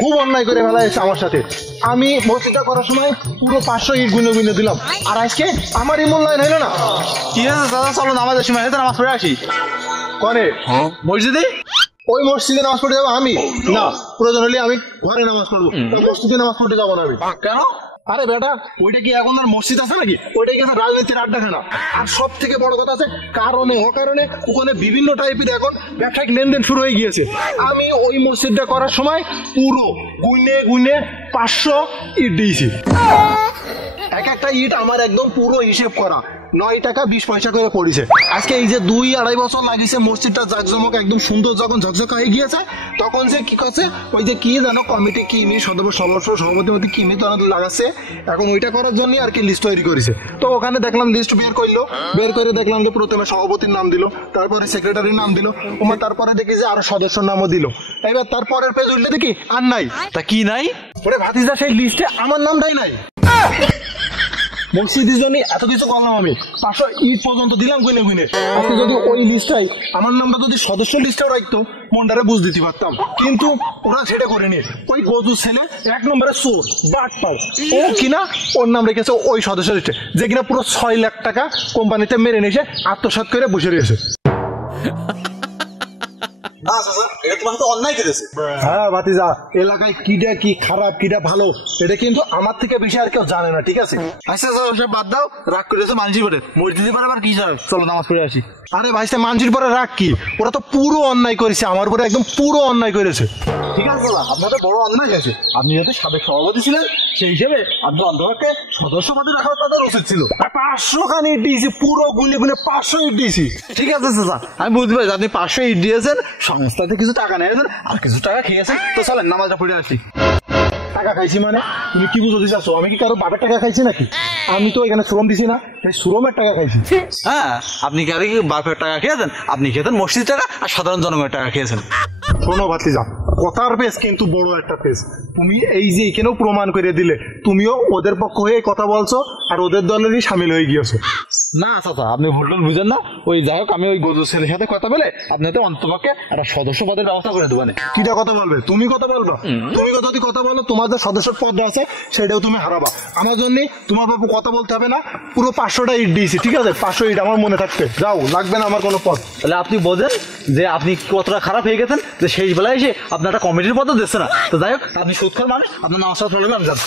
খুব অন্যায় করে ফেলাইছে আমার সাথে। আমি মসজিদটা করার সময় পুরো 500 ইট গুনে গুনে দিলাম, আর আজকে আমারই মূল্যায়ন হইলো না। কি আছে দাদা, চলো নামাজের সময় হয়তো নামাজ পড়ে আসি। কনে মসজিদে? ওই মসজিদে নামাজ পড়তে যাবো আমি না, প্রয়োজন হলে আমি ঘরে নামাজ পড়বো, মসজিদে নামাজ পড়তে যাবো না আমি। কেন? আরে বেটা, ওইটা কি এখন আর মসজিদ আছে নাকি? ওইটা কি রাজনীতির আড্ডাখানা? আর সব থেকে বড় কথা আছে, কারণে অকারণে ওখানে বিভিন্ন টাইপের এখন ব্যবসায়িক লেনদেন শুরু হয়ে গিয়েছে। আমি ওই মসজিদটা করার সময় পুরো গুনে গুনে 500 ইট দিয়েছি। এক একটা ইট আমার একদম পুরো হিসেব করা 9 টাকা 20 পয়সা করে পড়েছে। আজকে এই যে 2-2.5 বছর লাগিয়েছে মসজিদটা জাকজমক একদম সুন্দর যখন ঝকঝকা হয়ে গিয়েছে, তখন সে কি করছে, ওই যে কি জানো কমিটি কিমি সদস্য সভাপতি মধ্যে কিমি তখন লাগাচ্ছে, এখন ওইটা করার জন্য আর কি লিস্ট তৈরি করেছে। তো ওখানে দেখলাম লিস্ট বের করলো, বের করে দেখলাম যে প্রথমে সভাপতির নাম দিল, তারপরে সেক্রেটারির নাম দিল, তারপরে দেখি যে আরো সদস্যর নামও দিল। এবার তারপরের পেজ উঠলে দেখি আর নাই। তা কি নাই? ওরে ভাতিজা, সেই লিস্টে আমার নামটাই নাই। মসজিদের জন্য এত কিছু করলাম আমি, 500 ইট পর্যন্ত দিলাম গুনে গুনে। আজকে যদি ওই লিস্টটাই আমার নামটা যদি সদস্য লিস্টেও রাখতো, মনটারে বুঝ দিতে পারতাম, কিন্তু ওরা সেটা করেনি। ওই গজু ছেলে 1 নম্বরে চোর বাটপার, ও কিনা ওর নাম রেখেছে ওই সদস্য লিস্টে, যে কিনা পুরো 6 লাখ টাকা কোম্পানিতে মেরে নিয়ে এসে আত্মসাৎ করে বসে রয়েছে। হ্যাঁ ভাতিজা, এলাকায় কিটা কি খারাপ কিটা ভালো এটা কিন্তু আমার থেকে বেশি আর কেউ জানে না, ঠিক আছে? আচ্ছা সব বাদ দাও, রাগ করেছো মানসি পড়ে মসজিদে পরে আবার কি যায়, চলো নামাজ পড়ে আসি। আরে ভাইসা, মানজির পরে রাগ কি? ওরা তো পুরো অন্যায় করেছে, আমার উপরে একদম পুরো অন্যায় করেছে। ঠিক আছে দাদা, আপনাদের বড় অন্যায় হয়েছে। আপনি যাতে সাবেক সভাপতি ছিলেন, সেই হিসেবে আপনি অন্তরকে সদস্য পদে রাখা তাদের উচিত ছিল। 500 খানি ইট দিয়েছি, পুরো গুনে গুনে 500 ইট দিয়েছি। ঠিক আছে দাদা, আমি বুঝতে পারছি আপনি 500 ইট দিয়েছেন, সংস্থাতে কিছু টাকা নিয়েছেন আর কিছু টাকা খেয়েছেন, তো চলেন নামাজটা পড়ে আসি। টাকা খাইছি মানে? তুমি কি বুঝতে চাচ্ছ? আমি কি কারো বাপের টাকা খাইছি নাকি? আমি তো এখানে শ্রম দিছি না, সেই শ্রমের টাকা খাইছি। হ্যাঁ, আপনি কি আর কি বাপের টাকা খেয়েছেন? আপনি খেতেন মসজিদ টাকা আর সাধারণ জনগণের টাকা খেয়েছেন। শোনো ভাতিজা, কথার পেজ কিন্তু বড় একটা পেজ। তুমি এই যে এখানেও প্রমাণ করে দিলে তুমিও ওদের পক্ষ হয়ে কথা বলছো আর ওদের দলেরই সামিল হয়ে গিয়েছো। না চাচা, আপনি ভুল বুঝেন না। ওই যাই হোক, আমি ওই গজু ছেলের সাথে কথা বলে আপনাদের অন্তপক্ষে একটা সদস্য পদের ব্যবস্থা করে দেবেন। কিটা কথা বলবে? তুমি কথা বলবা? তুমি যদি কথা বলো, তোমার যে সদস্য পদ আছে সেটাও তুমি হারাবা। আমার জন্য তোমার বাবু কথা বলতে হবে না, পুরো 500টা ইট দিয়েছি, ঠিক আছে? 500 ইট আমার মনে থাকবে, যাও, লাগবে না আমার কোনো পদ। তাহলে আপনি বোঝেন যে আপনি কতটা খারাপ হয়ে গেছেন, যে শেষ বেলায় এসে আপনার একটা কমিটির পদও দিচ্ছে না। তো যাই হোক, আপনি সুৎখর মানুষ, আপনার নামাজ পড়লে আমি যাবো।